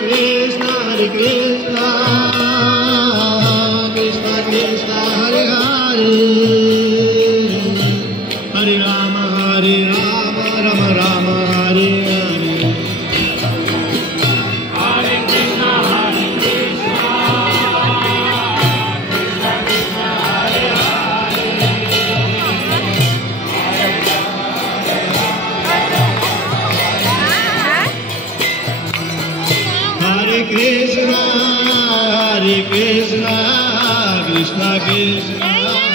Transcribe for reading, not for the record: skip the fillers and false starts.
Krishna, Krishna Krishna, Hare Hare, Hare Rama, Rama Rama, Hare Hare. Hare Krishna, Krishna Krishna, Hare Hare. Hare Krishna, Krishna Krishna.